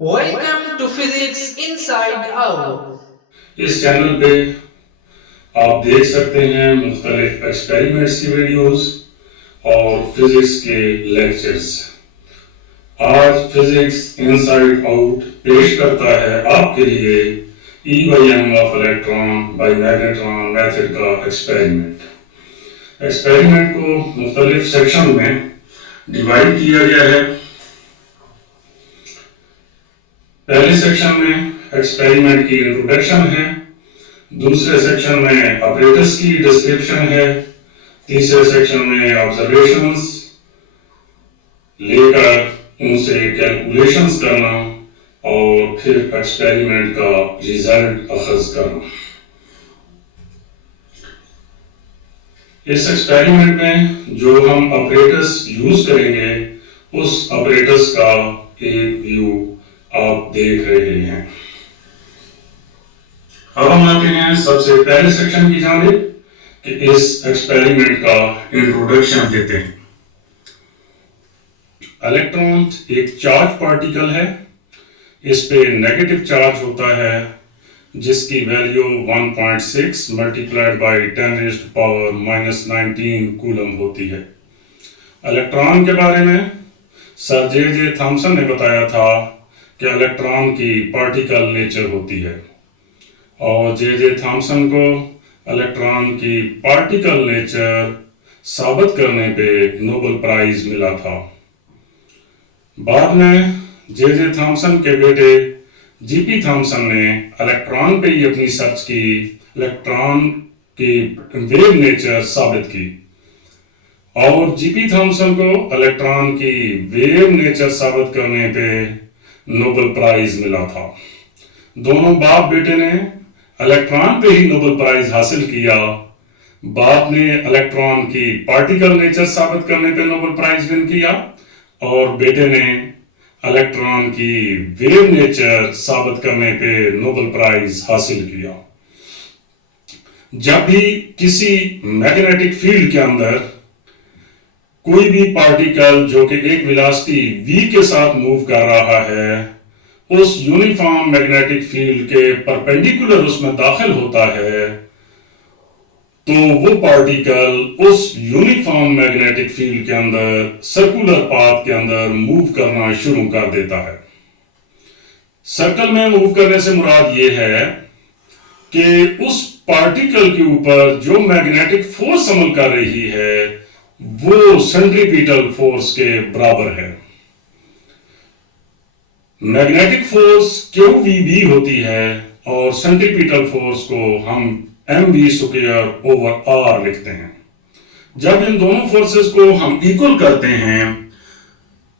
Welcome to Physics Inside Out. इस channel पे आप देख सकते हैं मुख्तलिफ एक्सपेरिमेंट्स की वीडियोस और फिजिक्स के लेक्चर्स। आज फिजिक्स इनसाइड आउट पेश करता है आपके लिए EM of electron by magnetron method का एक्सपेरिमेंट। एक्सपेरिमेंट को मुख्तलिफ सेक्शन में डिवाइड किया गया है। पहले सेक्शन में एक्सपेरिमेंट की इंट्रोडक्शन है, दूसरे सेक्शन में ऑपरेटर्स की डिस्क्रिप्शन है, तीसरे सेक्शन में ऑब्जर्वेशंस लेकर उनसे कैलकुलेशंस करना और फिर एक्सपेरिमेंट का रिजल्ट अखज करना। इस एक्सपेरिमेंट में जो हम ऑपरेटर्स यूज करेंगे उस ऑपरेटर्स का एक व्यू आप देख रहे हैं। अब हम आते हैं सबसे पहले सेक्शन की जानिब कि इस एक्सपेरिमेंट का इंट्रोडक्शन देते हैं। इलेक्ट्रॉन एक चार्ज पार्टिकल है। इस पे नेगेटिव चार्ज होता है जिसकी वैल्यू 1.6 मल्टीप्लाइड बाई 10⁻⁻19 कूलम होती है। इलेक्ट्रॉन के बारे में सर जे थॉमसन ने बताया था कि इलेक्ट्रॉन की पार्टिकल नेचर होती है और जे थॉमसन को इलेक्ट्रॉन की पार्टिकल नेचर साबित करने पे नोबेल प्राइज मिला था। बाद में जे थॉमसन के बेटे जीपी थॉमसन ने इलेक्ट्रॉन पे ही अपनी सर्च की, इलेक्ट्रॉन की वेव नेचर साबित की और जीपी थॉमसन को इलेक्ट्रॉन की वेव नेचर साबित करने पे नोबेल प्राइज मिला था। दोनों बाप बेटे ने इलेक्ट्रॉन पे ही नोबेल प्राइज हासिल किया। बाप ने इलेक्ट्रॉन की पार्टिकल नेचर साबित करने पे नोबेल प्राइज विन किया और बेटे ने इलेक्ट्रॉन की वेव नेचर साबित करने पे नोबेल प्राइज हासिल किया। जब भी किसी मैग्नेटिक फील्ड के अंदर कोई भी पार्टिकल जो कि एक वेलोसिटी v के साथ मूव कर रहा है उस यूनिफॉर्म मैग्नेटिक फील्ड के परपेंडिकुलर उसमें दाखिल होता है तो वो पार्टिकल उस यूनिफॉर्म मैग्नेटिक फील्ड के अंदर सर्कुलर पाथ के अंदर मूव करना शुरू कर देता है। सर्कल में मूव करने से मुराद ये है कि उस पार्टिकल के ऊपर जो मैग्नेटिक फोर्स अमल कर रही है वो सेंट्रीपिटल फोर्स के बराबर है। मैग्नेटिक फोर्स QVB होती है और सेंट्रीपिटल फोर्स को हम mv²/r लिखते हैं। जब इन दोनों फोर्सेस को हम इक्वल करते हैं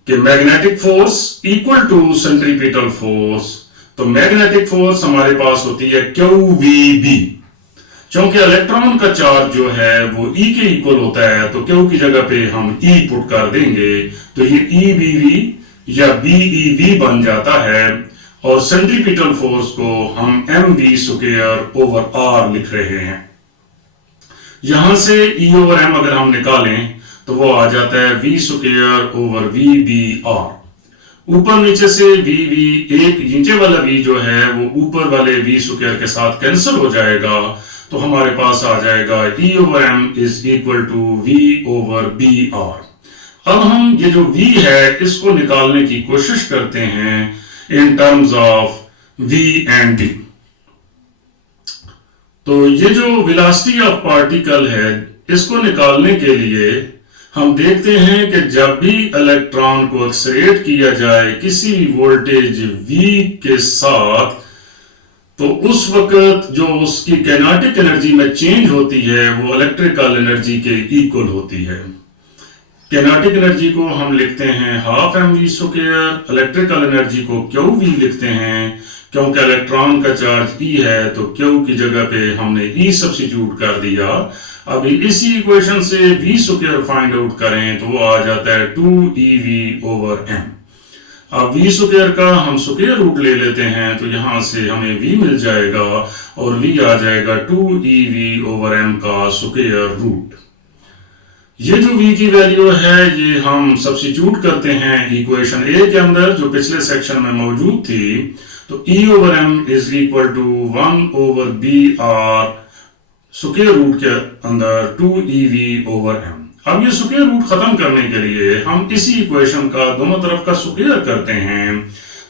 कि magnetic force equal to centripetal force, तो मैग्नेटिक फोर्स हमारे पास होती है QVB। क्योंकि इलेक्ट्रॉन का चार्ज जो है वो E के इक्वल होता है तो Q की जगह पे हम E पुट कर देंगे तो ये EBV या BEV बन जाता है और सेंट्रीपिटल फोर्स को हम mv²/r लिख रहे हैं। यहां से E/m अगर हम निकालें तो वो आ जाता है v²/vBr। ऊपर नीचे से VV, एक नीचे वाला V जो है वो ऊपर वाले v² के साथ कैंसिल हो जाएगा तो हमारे पास आ जाएगा E/m = v/br। अब हम ये जो V है इसको निकालने की कोशिश करते हैं in terms of V and D। तो ये जो वेलोसिटी ऑफ पार्टिकल है इसको निकालने के लिए हम देखते हैं कि जब भी इलेक्ट्रॉन को एक्सलेरेट किया जाए किसी वोल्टेज V के साथ तो उस वक्त जो उसकी काइनेटिक एनर्जी में चेंज होती है वो इलेक्ट्रिकल एनर्जी के इक्वल होती है। काइनेटिक एनर्जी को हम लिखते हैं 12mv², इलेक्ट्रिकल एनर्जी को QV लिखते हैं। क्योंकि इलेक्ट्रॉन का चार्ज E है तो Q की जगह पे हमने E सब्स्टिट्यूट कर दिया। अब इसी इक्वेशन से v² फाइंड आउट करें तो वो आ जाता है 2eV/m। अब v² का हम स्क्वायर रूट ले लेते हैं तो यहां से हमें v मिल जाएगा और v आ जाएगा 2eV/m का स्क्वायर रूट। ये जो v की वैल्यू है ये हम सब्स्टिट्यूट करते हैं इक्वेशन ए के अंदर जो पिछले सेक्शन में मौजूद थी। तो e over m is equal to 1 over B R square root के अंदर 2ev ओवर m। अब ये स्क्वायर रूट खत्म करने के लिए हम इसी इक्वेशन का दोनों तरफ का स्क्वायर करते हैं।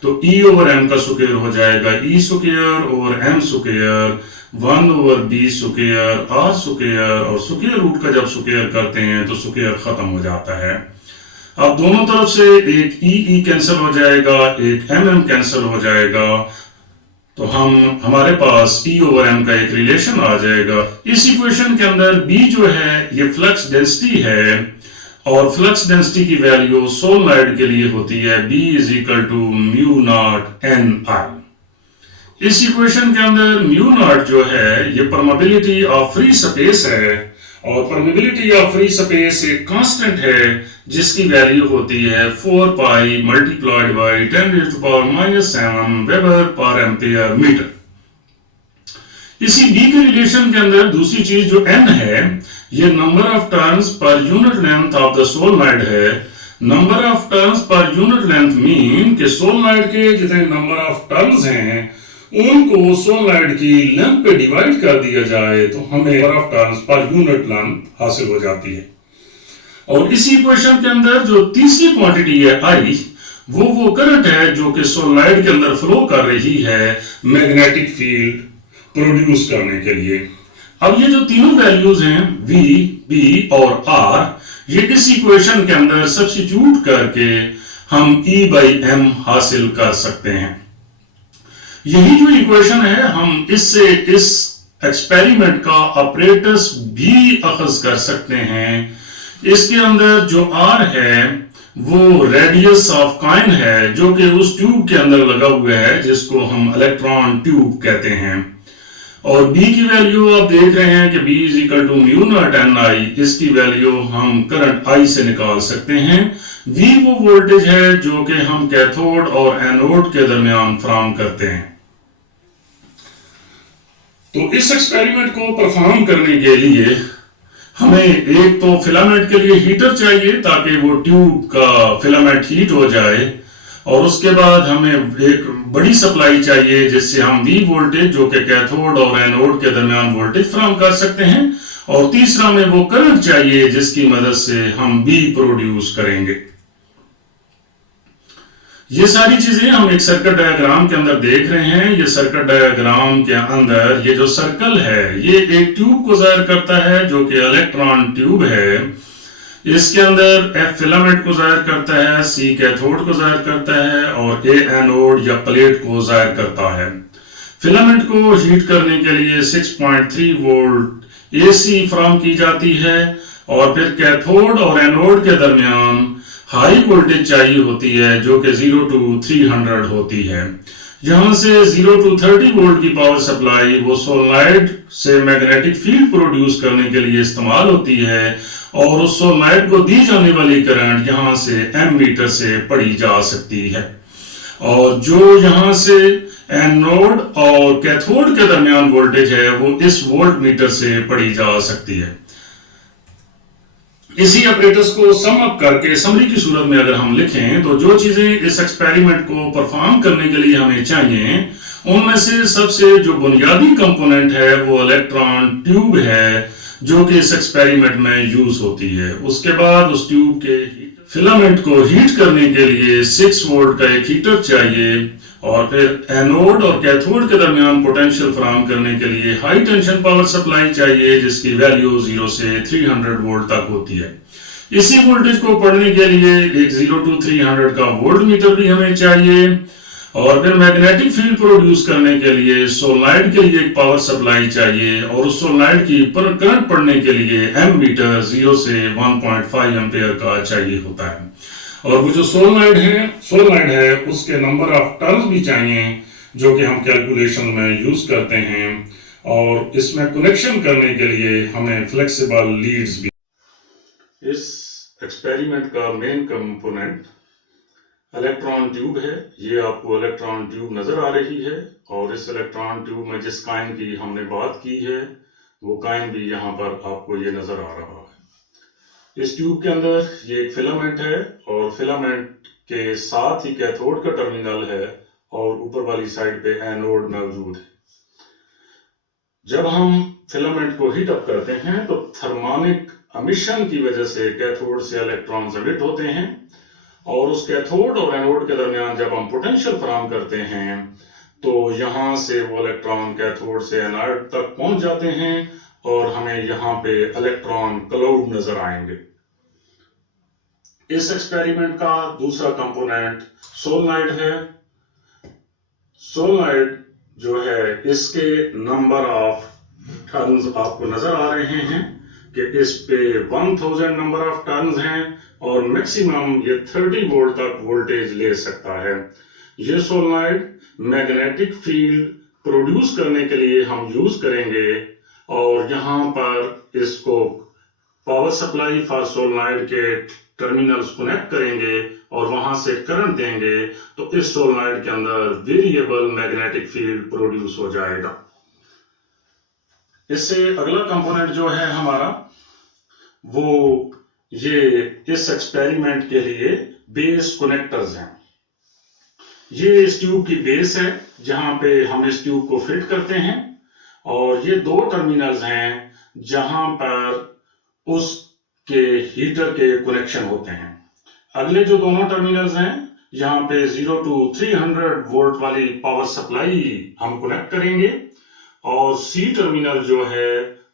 तो e ओवर m का स्क्वायर हो जाएगा e square over m square 1 over B square R square, और स्क्वायर रूट का जब स्क्वायर करते हैं तो स्क्वायर खत्म हो जाता है। अब दोनों तरफ से एक ई कैंसिल हो जाएगा, एक एम कैंसिल हो जाएगा, तो हमारे पास E ओवर M का एक रिलेशन आ जाएगा। इस इक्वेशन के अंदर B जो है ये फ्लक्स डेंसिटी है, और फ्लक्स डेंसिटी की वैल्यू सोलेनॉइड के लिए होती है B is equal to mu naught NI। इस इक्वेशन के अंदर म्यू नॉट जो है ये परमेबिलिटी ऑफ फ्री स्पेस है, और परमेबिलिटी ऑफ फ्री स्पेस एक कांस्टेंट है जिसकी वैल्यू होती है 4 pi multiplied by 10⁻⁻7 weber per ampere metre. इसी बी के रिलेशन के अंदर दूसरी चीज जो n है ये number of turns per unit length of the solenoid है। Number of turns per unit length mean कि सोलेनॉइड के जितने नंबर ऑफ टर्न्स हैं उनको सोलेनॉइड की लेंथ पे डिवाइड कर दिया जाए तो हमें number of turns per unit length हासिल हो जाती है। और इसी इक्वेशन के अंदर जो तीसरी क्वांटिटी है I वो करंट है जो कि सोलेनॉइड के अंदर फ्लो कर रही है मैग्नेटिक फील्ड प्रोड्यूस करने के लिए। अब ये जो तीनों वैल्यूज हैं V, B और R ये इस इक्वेशन के अंदर सब्स्टिट्यूट करके हम E बाई M हासिल कर सकते हैं। यही जो इक्वेशन है हम इससे इस एक्सपेरिमेंट का ऑपरेटर्स भी अखज कर सकते हैं। इसके अंदर जो R है वो रेडियस ऑफ कॉइन है जो कि उस ट्यूब के अंदर लगा हुआ है जिसको हम इलेक्ट्रॉन ट्यूब कहते हैं। और B की वैल्यू आप देख रहे हैं कि B is equal to mu naught NI। इसकी वैल्यू हम करंट I से निकाल सकते हैं। V वो वोल्टेज है जो कि हम कैथोड और एनोड के दरमियान फ्राहम करते हैं। तो इस एक्सपेरिमेंट को परफॉर्म करने के लिए हमें एक तो फिलामेंट के लिए हीटर चाहिए ताकि वो ट्यूब का फिलामेंट हीट हो जाए, और उसके बाद हमें एक बड़ी सप्लाई चाहिए जिससे हम V वोल्टेज जो कि कैथोड और एनोड के दरमियान वोल्टेज फ्राहम कर सकते हैं, और तीसरा में वो करंट चाहिए जिसकी मदद से हम B प्रोड्यूस करेंगे। ये सारी चीजें हम एक सर्किट डायग्राम के अंदर देख रहे हैं। ये सर्किट डायग्राम के अंदर ये जो सर्कल है ये एक ट्यूब को जाहिर करता है जो कि इलेक्ट्रॉन ट्यूब है। इसके अंदर F फिलामेंट को जाहिर करता है, C कैथोड को जाहिर करता है, और A एनोड या प्लेट को जाहिर करता है। फिलामेंट को हीट करने के लिए 6.3 वोल्ट AC फ्राहम की जाती है, और फिर कैथोड और एनोड के दरमियान हाई वोल्टेज चाहिए होती है जो कि 0 to 300 होती है। यहां से 0 to 30 वोल्ट की पावर सप्लाई वो सोलेनॉइड से मैग्नेटिक फील्ड प्रोड्यूस करने के लिए इस्तेमाल होती है, और उस सोलेनॉइड को दी जाने वाली करंट यहां से एमीटर से पढ़ी जा सकती है, और जो यहां से एनोड और कैथोड के दरमियान वोल्टेज है वो इस वोल्ट मीटर से पढ़ी जा सकती है। इसी ऑपरेटर्स को सम अप करके समरी की सूरत में अगर हम लिखें तो जो चीजें इस एक्सपेरिमेंट को परफॉर्म करने के लिए हमें चाहिए उनमें से सबसे जो बुनियादी कंपोनेंट है वो इलेक्ट्रॉन ट्यूब है जो कि इस एक्सपेरिमेंट में यूज होती है। उसके बाद उस ट्यूब के फिलामेंट को हीट करने के लिए 6 वोल्ट का एक हीटर चाहिए, और फिर एनोड और कैथोड के दरमियान पोटेंशियल फराहम करने के लिए हाई टेंशन पावर सप्लाई चाहिए जिसकी वैल्यू 0 से 300 वोल्ट तक होती है। इसी वोल्टेज को पढ़ने के लिए एक 0 to 300 का वोल्ट मीटर भी हमें चाहिए, और फिर मैग्नेटिक फील्ड प्रोड्यूस करने के लिए सोलेनॉइड के लिए एक पावर सप्लाई चाहिए, और उस सोलेनॉइड की करंट पढ़ने के लिए एम मीटर 0 से 1.5 एम्पियर का चाहिए होता है। और वो जो सोलेनॉइड है उसके नंबर ऑफ टर्न्स भी चाहिए जो कि हम कैलकुलेशन में यूज करते हैं, और इसमें कनेक्शन करने के लिए हमें फ्लेक्सिबल लीड्स भी। इस एक्सपेरिमेंट का मेन कंपोनेंट इलेक्ट्रॉन ट्यूब है। ये आपको इलेक्ट्रॉन ट्यूब नजर आ रही है, और इस इलेक्ट्रॉन ट्यूब में जिस कॉइन की हमने बात की है वो कॉइन भी यहाँ पर आपको ये नजर आ रहा है। इस ट्यूब के अंदर ये एक फिलामेंट है और फिलामेंट के साथ ही कैथोड का टर्मिनल है और ऊपर वाली साइड पे एनोड मौजूद है। जब हम फिलामेंट को हीट अप करते हैं तो थर्मोनिक एमिशन की वजह से कैथोड से इलेक्ट्रॉन्स एमिट होते हैं और उस कैथोड और एनोड के दरमियान जब हम पोटेंशियल फराहम करते हैं तो यहां से वो इलेक्ट्रॉन कैथोड से एनोड तक पहुंच जाते हैं और हमें यहाँ पे इलेक्ट्रॉन क्लाउड नजर आएंगे। इस एक्सपेरिमेंट का दूसरा कंपोनेंट सोलेनॉइड है। सोलेनॉइड जो है इसके नंबर ऑफ टर्न्स आपको नजर आ रहे हैं कि इस पे 1000 नंबर ऑफ टर्न्स हैं और मैक्सिमम ये 30 वोल्ट तक वोल्टेज ले सकता है। ये सोलेनॉइड मैग्नेटिक फील्ड प्रोड्यूस करने के लिए हम यूज करेंगे और यहाँ पर इसको पावर सप्लाई फॉर सोलेनॉइड के टर्मिनल्स कनेक्ट करेंगे और वहां से करंट देंगे तो इस सोलेनॉइड के अंदर वेरिएबल मैग्नेटिक फील्ड प्रोड्यूस हो जाएगा। इससे अगला कंपोनेंट जो है हमारा वो ये इस एक्सपेरिमेंट के लिए बेस कनेक्टर्स हैं। ये इस ट्यूब की बेस है जहां पे हम इस ट्यूब को फिट करते हैं और ये दो टर्मिनल्स हैं जहां पर उसके हीटर के कनेक्शन होते हैं। अगले जो दोनों टर्मिनल्स हैं यहाँ पे 0 to 300 वोल्ट वाली पावर सप्लाई हम कनेक्ट करेंगे और सी टर्मिनल जो है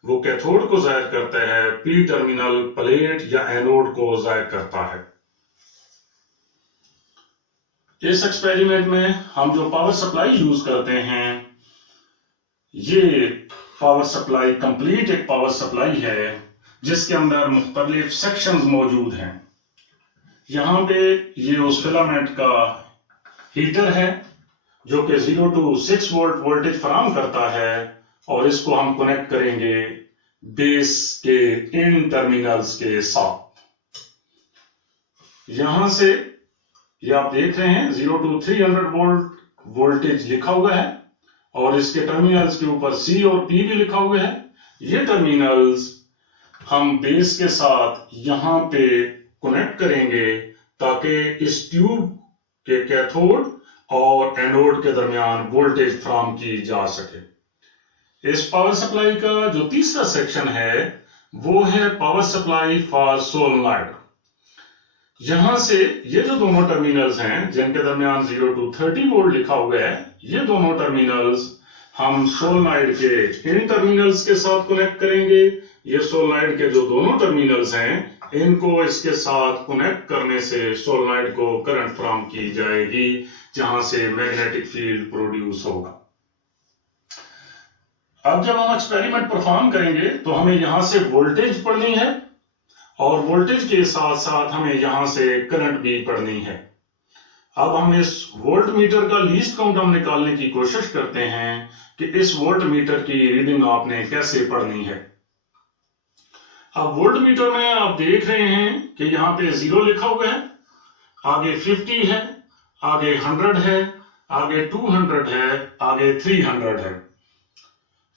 वो कैथोड को जाहिर करता है, पी टर्मिनल प्लेट या एनोड को जाहिर करता है। इस एक्सपेरिमेंट में हम जो पावर सप्लाई यूज करते हैं ये पावर सप्लाई कंप्लीट एक पावर सप्लाई है जिसके अंदर मुख्तलिफ सेक्शंस मौजूद हैं। यहाँ पे ये उस फिलामेंट का हीटर है जो कि 0 to 6 वोल्ट वोल्टेज फराहम करता है और इसको हम कनेक्ट करेंगे बेस के इन टर्मिनल्स के साथ। यहां से ये आप देख रहे हैं 0 to 300 वोल्ट वोल्टेज लिखा हुआ है और इसके टर्मिनल्स के ऊपर सी और पी भी लिखा हुआ है। ये टर्मिनल्स हम बेस के साथ यहां पे कनेक्ट करेंगे ताकि इस ट्यूब के कैथोड और एनोड के दरमियान वोल्टेज फराहम की जा सके। इस पावर सप्लाई का जो तीसरा सेक्शन है वो है पावर सप्लाई फॉर सोलेनॉइड। यहां से ये जो दोनों टर्मिनल्स हैं जिनके दरमियान 0 to 30 वोल्ट लिखा हुआ है ये दोनों टर्मिनल्स हम सोलेनॉइड के इन टर्मिनल्स के साथ कनेक्ट करेंगे। ये सोलेनॉइड के जो दोनों टर्मिनल्स हैं इनको इसके साथ कनेक्ट करने से सोलेनॉइड को करंट फराहम की जाएगी जहां से मैग्नेटिक फील्ड प्रोड्यूस होगा। अब जब हम एक्सपेरिमेंट परफॉर्म करेंगे तो हमें यहां से वोल्टेज पढ़नी है और वोल्टेज के साथ साथ हमें यहां से करंट भी पढ़नी है। अब हम इस वोल्ट मीटर का लीस्ट काउंट हम निकालने की कोशिश करते हैं कि इस वोल्ट मीटर की रीडिंग आपने कैसे पढ़नी है। अब वोल्ट मीटर में आप देख रहे हैं कि यहाँ पे 0 लिखा हुआ है, आगे 50 है, आगे 100 है, आगे 200 है, आगे 300 है।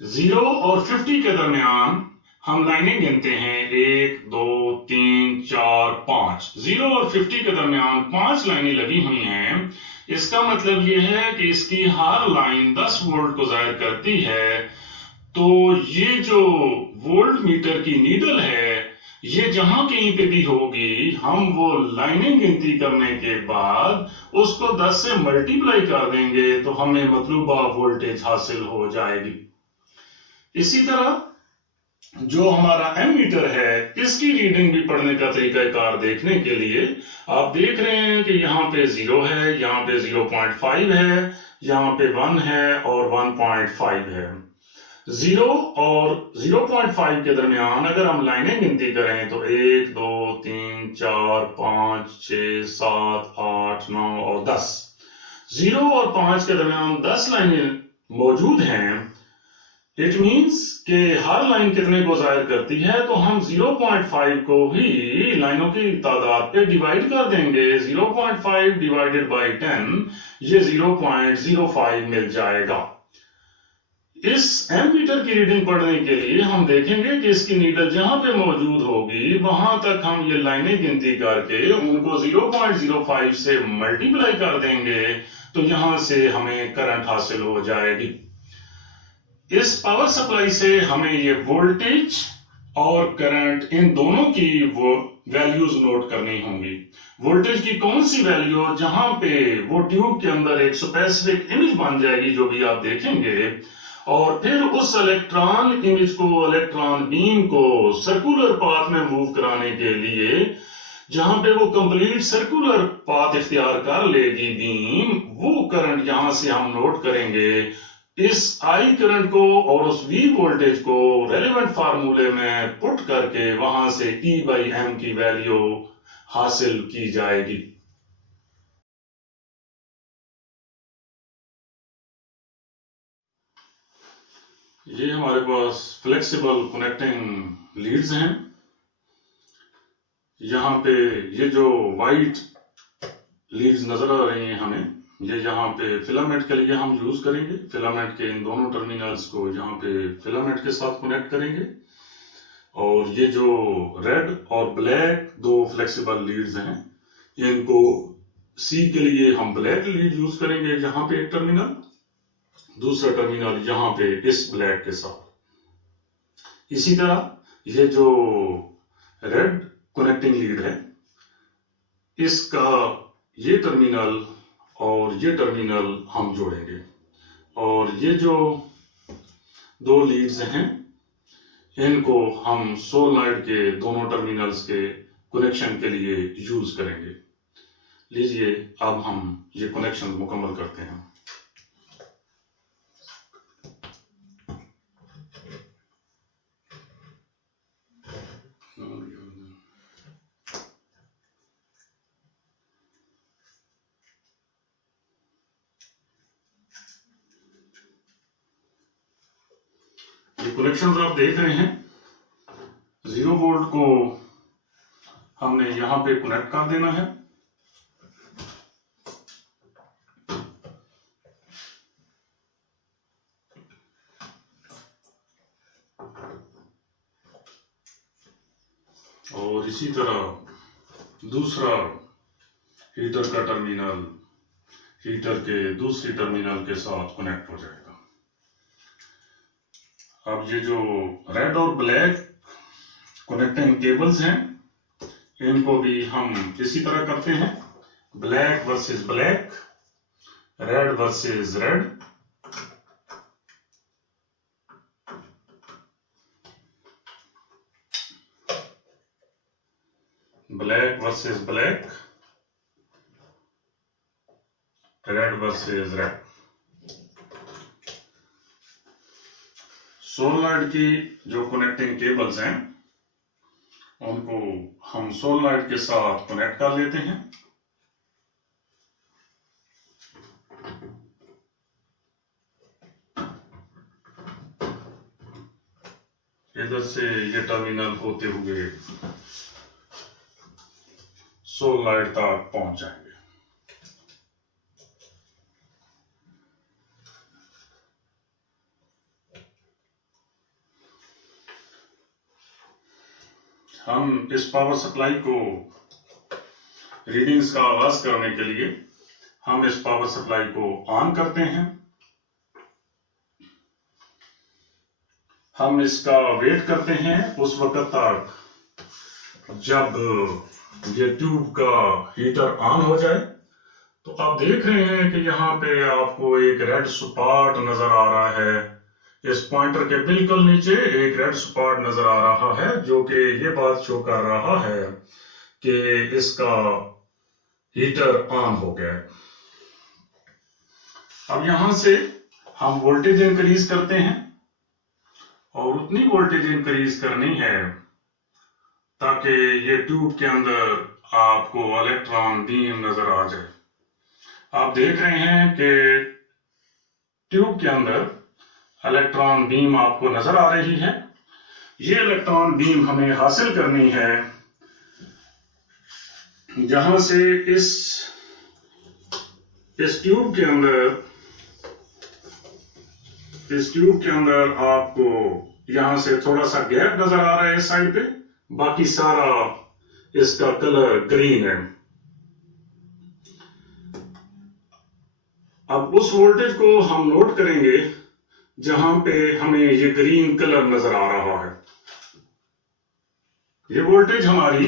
0 और 50 के दरमियान हम लाइनें गिनते हैं 1 2 3 4 5। 0 और 50 के दरमियान 5 लाइनें लगी हुई हैं। इसका मतलब यह है कि इसकी हर लाइन 10 वोल्ट को जाहिर करती है। तो ये जो वोल्ट मीटर की नीडल है ये जहां कहीं पे भी होगी हम वो लाइनें गिनती करने के बाद उसको 10 से मल्टीप्लाई कर देंगे तो हमें मतलूबा वोल्टेज हासिल हो जाएगी। इसी तरह जो हमारा एमीटर है इसकी रीडिंग भी पढ़ने का तरीकाकार देखने के लिए आप देख रहे हैं कि यहाँ पे 0 है, यहाँ पे 0.5 है, यहाँ पे 1 है और 1.5 है। 0 और 0.5 के दरमियान अगर हम लाइनें गिनती करें तो 1 2 3 4 5 6 7 8 9 और 10। 0 और 5 के दरमियान 10 लाइनें मौजूद हैं। इट मीन्स कि हर लाइन कितने को जाहिर करती है तो हम 0.5 को ही लाइनों की तादाद पे डिवाइड कर देंगे। 0.5 डिवाइडेड बाई 10 ये 0.05 मिल जाएगा। इस एमीटर की रीडिंग पढ़ने के लिए हम देखेंगे कि इसकी नीडल जहां पे मौजूद होगी वहां तक हम ये लाइनें गिनती करके उनको 0.05 से मल्टीप्लाई कर देंगे, तो यहां से हमें करंट हासिल हो जाएगी। इस पावर सप्लाई से हमें ये वोल्टेज और करंट इन दोनों की वो वैल्यूज नोट करनी होंगी। वोल्टेज की कौन सी वैल्यू, जहां पे वो ट्यूब के अंदर एक स्पेसिफिक इमेज बन जाएगी जो भी आप देखेंगे, और फिर उस इलेक्ट्रॉन इमेज को, इलेक्ट्रॉन बीम को सर्कुलर पाथ में मूव कराने के लिए, जहां पे वो कंप्लीट सर्कुलर पाथ इख्तियार कर लेगी बीम, वो करंट यहां से हम नोट करेंगे। इस आई करंट को और उस वी वोल्टेज को रेलेवेंट फार्मूले में पुट करके वहां से E/M की वैल्यू हासिल की जाएगी। ये हमारे पास फ्लेक्सिबल कनेक्टिंग लीड्स हैं। यहाँ पे ये जो वाइट लीड्स नजर आ रही हैं हमें, ये यहाँ पे फिलामेंट के लिए हम यूज करेंगे। फिलामेंट के इन दोनों टर्मिनल्स को यहाँ पे फिलामेंट के साथ कनेक्ट करेंगे। और ये जो रेड और ब्लैक दो फ्लेक्सिबल लीड्स हैं, इनको सी के लिए हम ब्लैक लीड यूज करेंगे, यहाँ पे एक टर्मिनल, दूसरा टर्मिनल यहाँ पे इस ब्लैक के साथ। इसी तरह ये जो रेड कनेक्टिंग लीड है, इसका ये टर्मिनल और ये टर्मिनल हम जोड़ेंगे, और ये जो दो लीड्स हैं इनको हम सोलेनॉइड के दोनों टर्मिनल्स के कनेक्शन के लिए यूज करेंगे। लीजिए अब हम ये कनेक्शन मुकम्मल करते हैं। ये कनेक्शन आप देख रहे हैं, 0 वोल्ट को हमने यहां पे कनेक्ट कर देना है। और इसी तरह दूसरा हीटर का टर्मिनल हीटर के दूसरी टर्मिनल के साथ कनेक्ट हो जाएगा। अब ये जो रेड और ब्लैक कनेक्टिंग केबल्स हैं, इनको भी हम इसी तरह करते हैं, black versus black, red versus red. Black versus black, red versus red. Solenoid की जो कनेक्टिंग केबल्स हैं उनको हम सोलेनॉइड के साथ कनेक्ट कर लेते हैं। इधर से ये टर्मिनल होते हुए सोलेनॉइड तक पहुंच जाएंगे। हम इस पावर सप्लाई को रीडिंग्स का आगाज करने के लिए हम इस पावर सप्लाई को ऑन करते हैं। हम इसका वेट करते हैं उस वक्त तक जब ये ट्यूब का हीटर ऑन हो जाए। तो आप देख रहे हैं कि यहाँ पे आपको एक रेड स्पॉट नजर आ रहा है। इस पॉइंटर के बिल्कुल नीचे एक रेड स्पॉट नजर आ रहा है, जो कि ये बात शो कर रहा है कि इसका हीटर ऑन हो गया। अब यहां से हम वोल्टेज इंक्रीज करते हैं, और उतनी वोल्टेज इंक्रीज करनी है ताकि ये ट्यूब के अंदर आपको इलेक्ट्रॉन बीम नजर आ जाए। आप देख रहे हैं कि ट्यूब के अंदर इलेक्ट्रॉन बीम आपको नजर आ रही है। ये इलेक्ट्रॉन बीम हमें हासिल करनी है जहां से इस ट्यूब के अंदर इस ट्यूब के अंदर आपको यहां से थोड़ा सा गैप नजर आ रहा है साइड पे, बाकी सारा इसका कलर ग्रीन है। अब उस वोल्टेज को हम नोट करेंगे जहां पे हमें ये ग्रीन कलर नजर आ रहा है। ये वोल्टेज हमारी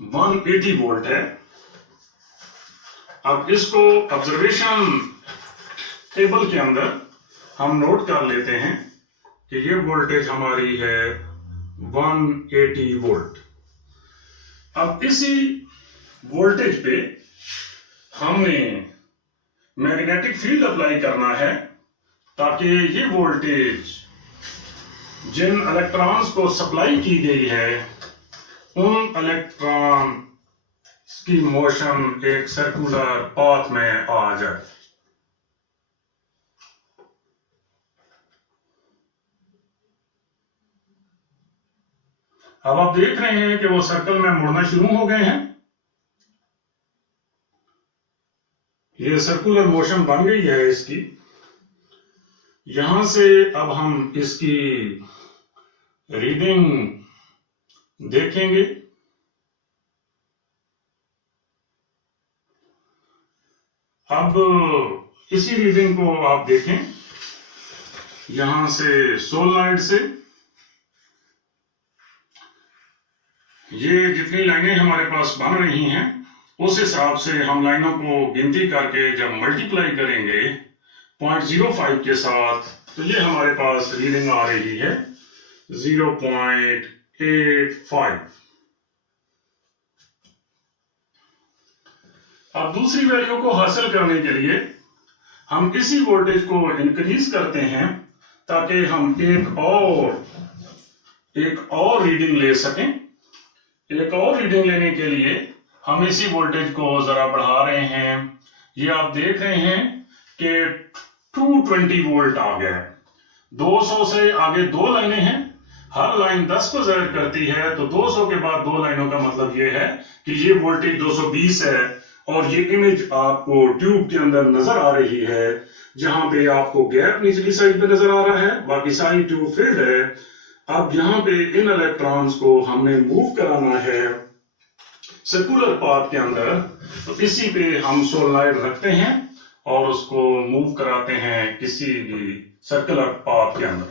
180 वोल्ट है। अब इसको ऑब्जर्वेशन टेबल के अंदर हम नोट कर लेते हैं कि ये वोल्टेज हमारी है 180 वोल्ट। अब इसी वोल्टेज पे हमने मैग्नेटिक फील्ड अप्लाई करना है ताकि ये वोल्टेज जिन इलेक्ट्रॉन्स को सप्लाई की गई है उन इलेक्ट्रॉन की मोशन एक सर्कुलर पाथ में आ जाए। अब आप देख रहे हैं कि वो सर्कल में मुड़ना शुरू हो गए हैं। ये सर्कुलर मोशन बन गई है इसकी। यहां से अब हम इसकी रीडिंग देखेंगे। अब इसी रीडिंग को आप देखें यहां से सोलेनॉइड से ये जितनी लाइनें हमारे पास बन रही हैं उस हिसाब से हम लाइनों को गिनती करके जब मल्टीप्लाई करेंगे 0.05 के साथ तो ये हमारे पास रीडिंग आ रही है 0.85। अब दूसरी वैल्यू को हासिल करने के लिए हम इसी वोल्टेज को इंक्रीज करते हैं ताकि हम एक और रीडिंग ले सकें। एक और रीडिंग लेने के लिए हम इसी वोल्टेज को जरा बढ़ा रहे हैं। ये आप देख रहे हैं कि 220 वोल्ट आ गया है। 200 से आगे दो लाइनें हैं, हर लाइन 10 को जाहिर करती है, तो 200 के बाद दो लाइनों का मतलब ये है कि ये वोल्टेज 220 है। और ये इमेज आपको ट्यूब के अंदर नजर आ रही है जहां पे आपको गैप निचली साइड पे नजर आ रहा है, बाकी सारी ट्यूब फिल्ड है। अब यहाँ पे इन इलेक्ट्रॉन्स को हमने मूव कराना है सर्कुलर पाथ के अंदर, तो इसी पे हम सोलेनॉइड रखते हैं और उसको मूव कराते हैं किसी भी सर्कुलर पाथ के अंदर।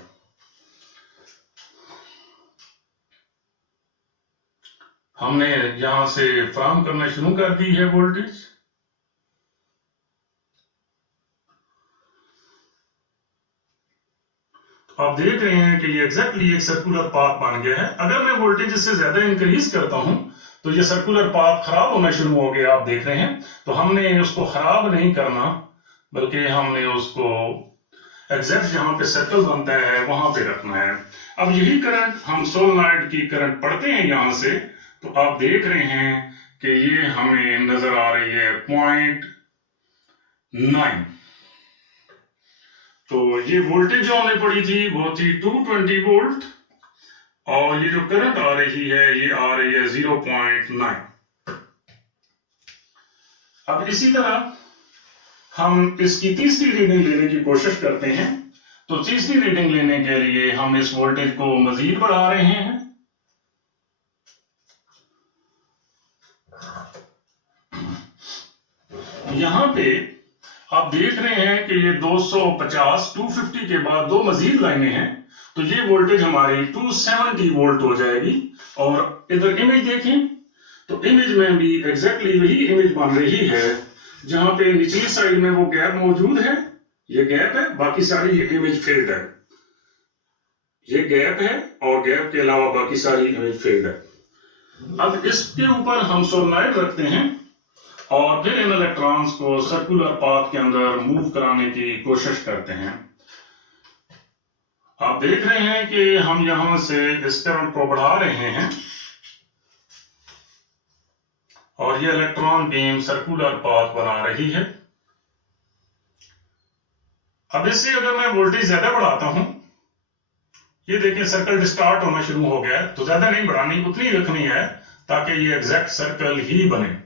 हमने यहां से फ्राम करना शुरू कर दी है वोल्टेज। आप देख रहे हैं कि ये एग्जैक्टली एक सर्कुलर पाथ बन गया है। अगर मैं वोल्टेज इससे ज्यादा इंक्रीज करता हूं तो ये सर्कुलर पाथ खराब होना शुरू हो गया, आप देख रहे हैं। तो हमने उसको खराब नहीं करना, बल्कि हमने उसको एग्जैक्ट जहां पे सर्कल बनता है वहां पे रखना है। अब यही करंट हम सोलेनॉइड की करंट पढ़ते हैं यहां से, तो आप देख रहे हैं कि ये हमें नजर आ रही है 0.9। तो ये वोल्टेज जो हमने पढ़ी थी वो थी 220 वोल्ट और ये जो करंट आ रही है ये आ रही है 0.9। अब इसी तरह हम इसकी तीसरी रीडिंग लेने की कोशिश करते हैं। तो तीसरी रीडिंग लेने के लिए हम इस वोल्टेज को मजीद बढ़ा रहे हैं। यहां पे आप देख रहे हैं कि ये 250 के बाद दो मजीद लाइनें हैं, तो ये वोल्टेज हमारी 270 वोल्ट हो जाएगी। और इधर इमेज देखें तो इमेज में भी एग्जैक्टली वही इमेज बन रही है जहां पे निचली साइड में वो गैप मौजूद है, ये गैप है, बाकी सारी ये इमेज फील्ड है। ये गैप है और गैप के अलावा बाकी सारी इमेज फील्ड है। अब इसके ऊपर हम सोलेनॉइड रखते हैं और फिर इन इलेक्ट्रॉन्स को सर्कुलर पाथ के अंदर मूव कराने की कोशिश करते हैं। आप देख रहे हैं कि हम यहां से इस करंट को बढ़ा रहे हैं और ये इलेक्ट्रॉन बीम सर्कुलर पाथ बना रही है। अब इससे अगर मैं वोल्टेज ज्यादा बढ़ाता हूं, ये देखिए सर्कल डिस्टार्ट होना शुरू हो गया है, तो ज्यादा नहीं बढ़ानी, उतनी रखनी है ताकि ये एग्जैक्ट सर्कल ही बने।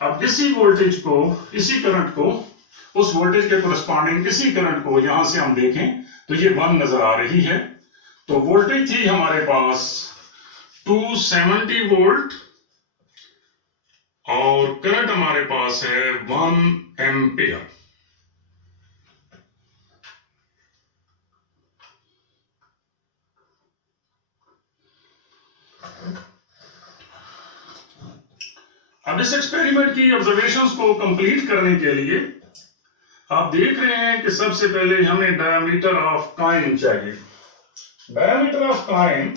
अब इसी वोल्टेज को, इसी करंट को उस वोल्टेज के कोरस्पॉन्डिंग इसी करंट को यहां से हम देखें तो ये 1 नजर आ रही है। तो वोल्टेज थी हमारे पास 270 वोल्ट और करंट हमारे पास है 1 एम्पियर। अब इस एक्सपेरिमेंट की ऑब्जर्वेशंस को कंप्लीट करने के लिए आप देख रहे हैं कि सबसे पहले हमें डायमीटर ऑफ कॉइन चाहिए। डायमीटर ऑफ कॉइन,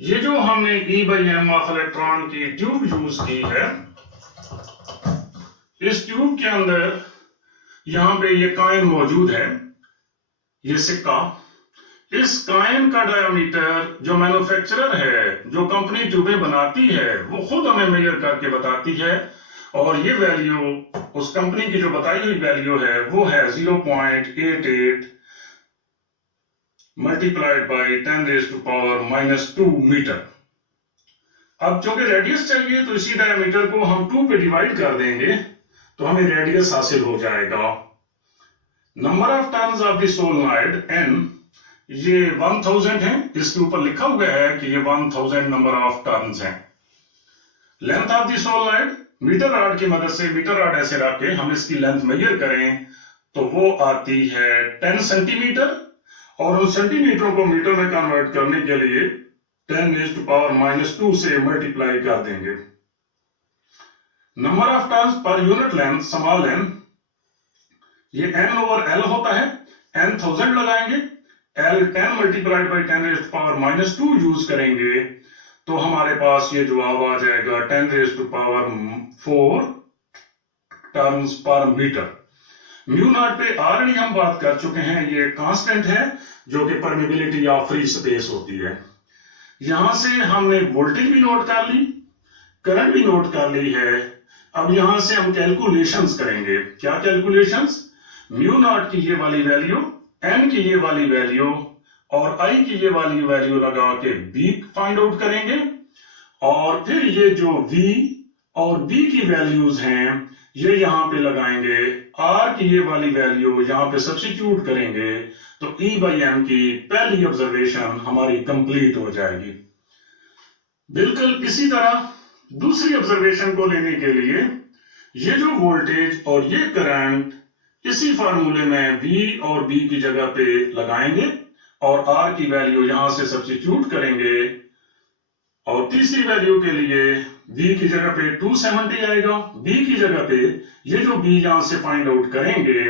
ये जो हमने E/m ऑफ इलेक्ट्रॉन की ट्यूब यूज की है, इस ट्यूब के अंदर यहां पे ये कॉइन मौजूद है, ये सिक्का। इस कॉइन का डायमीटर जो मैन्युफैक्चरर है, जो कंपनी ट्यूबें बनाती है, वो खुद हमें मेजर करके बताती है और ये वैल्यू, उस कंपनी की जो बताई हुई वैल्यू है वो है 0.88 मल्टीप्लाइड बाई 10⁻⁻² मीटर। अब चूंकि रेडियस चाहिए तो इसी डायमीटर को हम 2 पे डिवाइड कर देंगे तो हमें रेडियस हासिल हो जाएगा। Number of turns of the solenoid n, ये 1000 है, इसके ऊपर लिखा हुआ है कि ये 1000 नंबर ऑफ टर्न्स हैं। Length of the solenoid, metre rod की मदद से, मीटर रॉड ऐसे रख के हम इसकी लेंथ मेजर करें तो वो आती है 10 सेंटीमीटर और उन सेंटीमीटरों को मीटर में कन्वर्ट करने के लिए 10⁻⁻² से मल्टीप्लाई कर देंगे। Number of turns per unit length, small n, ये n/l होता है, n 1000 लगाएंगे, l 10 मल्टीप्लाइड बाई 10⁻⁻² यूज करेंगे तो हमारे पास ये जवाब आ जाएगा 10⁻⁴ turns per metre. Mu naught पे ऑलरेडी हम बात कर चुके हैं, ये कांस्टेंट है जो कि परमिबिलिटी ऑफ फ्री स्पेस होती है। यहां से हमने वोल्टेज भी नोट कर ली, करंट भी नोट कर ली है। अब यहां से हम कैलकुलेशंस करेंगे। क्या कैलकुलेशंस? म्यू नॉट की ये वाली वैल्यू, n की ये वाली वैल्यू और I की ये वाली वैल्यू लगा के B फाइंड आउट करेंगे और फिर ये जो V और B की वैल्यूज हैं ये यहां पे लगाएंगे, R की ये वाली वैल्यू यहां पे सब्स्टिट्यूट करेंगे तो E/m की पहली ऑब्जर्वेशन हमारी कंप्लीट हो जाएगी। बिल्कुल इसी तरह दूसरी ऑब्जर्वेशन को लेने के लिए ये जो वोल्टेज और ये करंट इसी फार्मूले में V और B की जगह पे लगाएंगे और R की वैल्यू यहां से सब्स्टिट्यूट करेंगे और तीसरी वैल्यू के लिए V की जगह पे 270 आएगा, B की जगह पे ये जो B यहां से फाइंड आउट करेंगे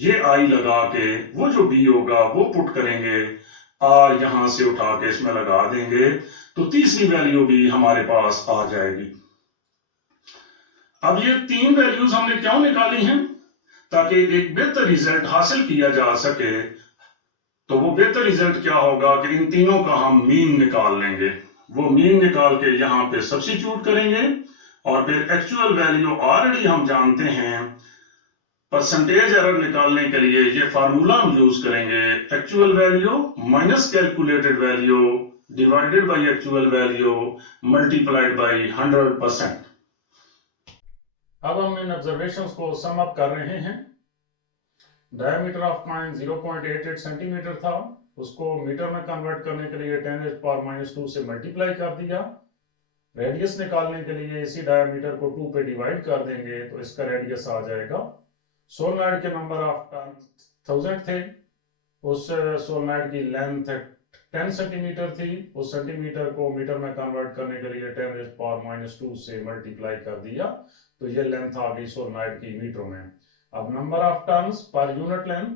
ये I लगा के वो जो B होगा वो पुट करेंगे, R यहां से उठा के इसमें लगा देंगे तो तीसरी वैल्यू भी हमारे पास आ जाएगी। अब ये 3 वैल्यूज हमने क्यों निकाली हैं? ताकि एक बेहतर रिजल्ट हासिल किया जा सके। तो वो बेहतर रिजल्ट क्या होगा कि इन तीनों का हम मीन निकाल लेंगे। वो मीन निकाल के यहां पे सब्स्टिट्यूट करेंगे और फिर एक्चुअल वैल्यू ऑलरेडी हम जानते हैं, परसेंटेज एरर निकालने के लिए ये फार्मूला हम यूज करेंगे, actual value minus calculated value divided by actual value multiplied by 100%। अब हम इन ऑब्जर्वेशंस को सम अप कर रहे हैं। डायमीटर ऑफ कॉइन 0.88 सेंटीमीटर था, उसको मीटर में कन्वर्ट करने के लिए 10⁻⁻² से मल्टीप्लाई कर दिया। रेडियस निकालने के लिए इसी डायमीटर को 2 पे डिवाइड कर देंगे तो इसका रेडियस आ जाएगा। सोलेनॉइड के नंबर ऑफ टर्न्स 1000 थे, उस सोलेनॉइड की लेंथ 10 सेंटीमीटर थी, उस सेंटीमीटर को मीटर में कन्वर्ट करने के लिए 10⁻⁻² से मल्टीप्लाई कर दिया तो ये लेंथ आ गई सोलेनॉइड की मीटरों में। अब number of turns per unit length,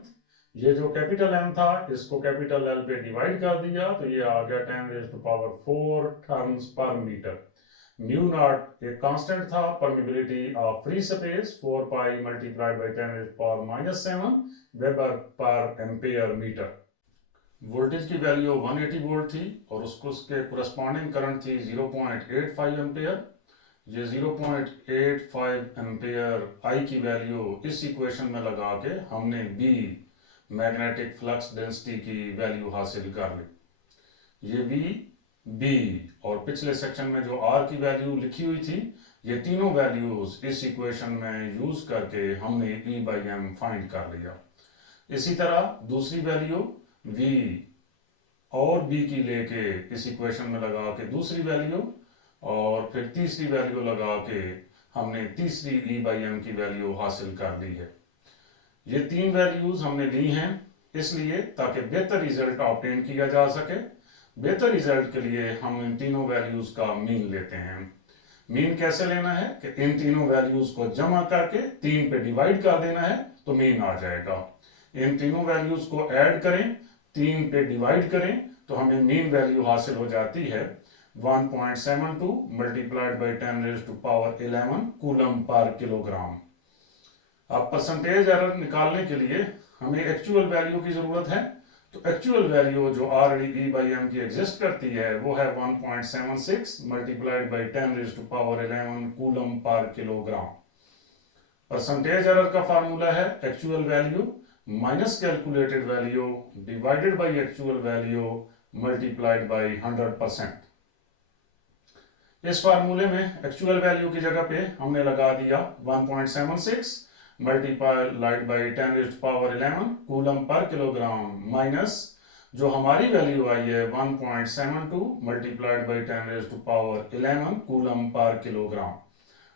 ये जो कैपिटल M था इसको कैपिटल L पे डिवाइड कर दिया तो ये आ गया 10⁻⁴ turns per metre. Mu naught एक कांस्टेंट था, permeability of free space 4 pi multiplied by 10⁻⁷ weber per ampere metre. Voltage की वैल्यू 180 वोल्ट थी और उसके कोरस्पॉन्डिंग करंट थी 0.85 एम्पियर। ये 0.85 एम्पियर I की वैल्यू इस इक्वेशन में लगा के हमने B मैग्नेटिक फ्लक्स डेंसिटी की वैल्यू हासिल कर ली। ये B और पिछले सेक्शन में जो R की वैल्यू लिखी हुई थी ये तीनों वैल्यूज इस इक्वेशन में यूज करके हमने E by M फाइंड कर लिया। इसी तरह दूसरी वैल्यू V और B की लेके इस इक्वेशन में लगा के दूसरी वैल्यू, और फिर तीसरी वैल्यू लगा के हमने तीसरी E by M की वैल्यू हासिल कर ली है। ये तीन वैल्यूज हमने ली हैं इसलिए ताकि बेहतर रिजल्ट ऑब्टेन किया जा सके। बेहतर रिजल्ट के लिए हम इन तीनों वैल्यूज का मीन लेते हैं। मीन कैसे लेना है कि इन तीनों वैल्यूज को जमा करके 3 पे डिवाइड कर देना है तो मीन आ जाएगा। इन तीनों वैल्यूज को ऐड करें, 3 पे डिवाइड करें तो हमें मीन वैल्यू हासिल हो जाती है 1.72 multiplied by 10⁻11 coulomb per kilogram. अब परसेंटेज एरर निकालने के लिए हमें एक्चुअल वैल्यू की जरूरत है, तो एक्चुअल वैल्यू जो ऑलरेडी E by M की एग्जिस्ट करती है वो है 1.76 multiplied by 10⁻11 coulomb per kilogram. Percentage error का फार्मूला है actual value minus calculated value divided by actual value multiplied by 100%। इस फार्मूले में एक्चुअल वैल्यू की जगह पे हमने लगा दिया 1.76 multiplied by 10⁻11 coulomb per kilogram minus जो हमारी वैल्यू आई है 1.72 multiplied by 10⁻11 coulomb per kilogram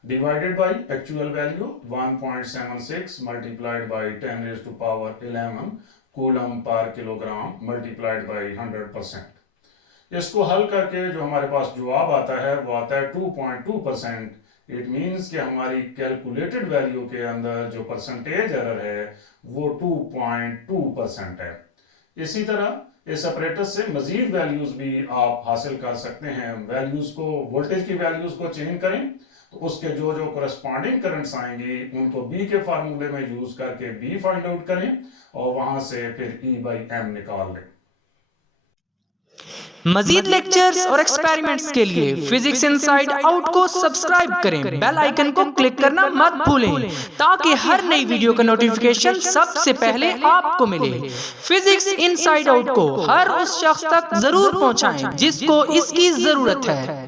divided by actual value 1.76 multiplied by 10⁻11 coulomb per kilogram multiplied by 100%। इसको हल करके जो हमारे पास जवाब आता है वो आता है 2.2%। इट मीन्स कि हमारी कैलकुलेटेड वैल्यू के अंदर जो परसेंटेज एरर है वो 2.2% है। इसी तरह इस ऑपरेटर से मजीद वैल्यूज भी आप हासिल कर सकते हैं। वैल्यूज को, वोल्टेज की वैल्यूज को चेंज करें तो उसके जो जो करस्पॉन्डिंग करंट्स आएंगी उनको B के फार्मूले में यूज करके B फाइंड आउट करें और वहां से फिर E by M निकाल लें। मजीद लेक्चर्स और एक्सपेरिमेंट्स के लिए फिजिक्स इनसाइड आउट को सब्सक्राइब करें, बेल आइकन को क्लिक करना मत भूलें ताकि हर नई वीडियो का नोटिफिकेशन सबसे पहले आपको मिले। फिजिक्स इनसाइड आउट को हर उस शख्स तक जरूर पहुंचाएं जिसको इसकी जरूरत है।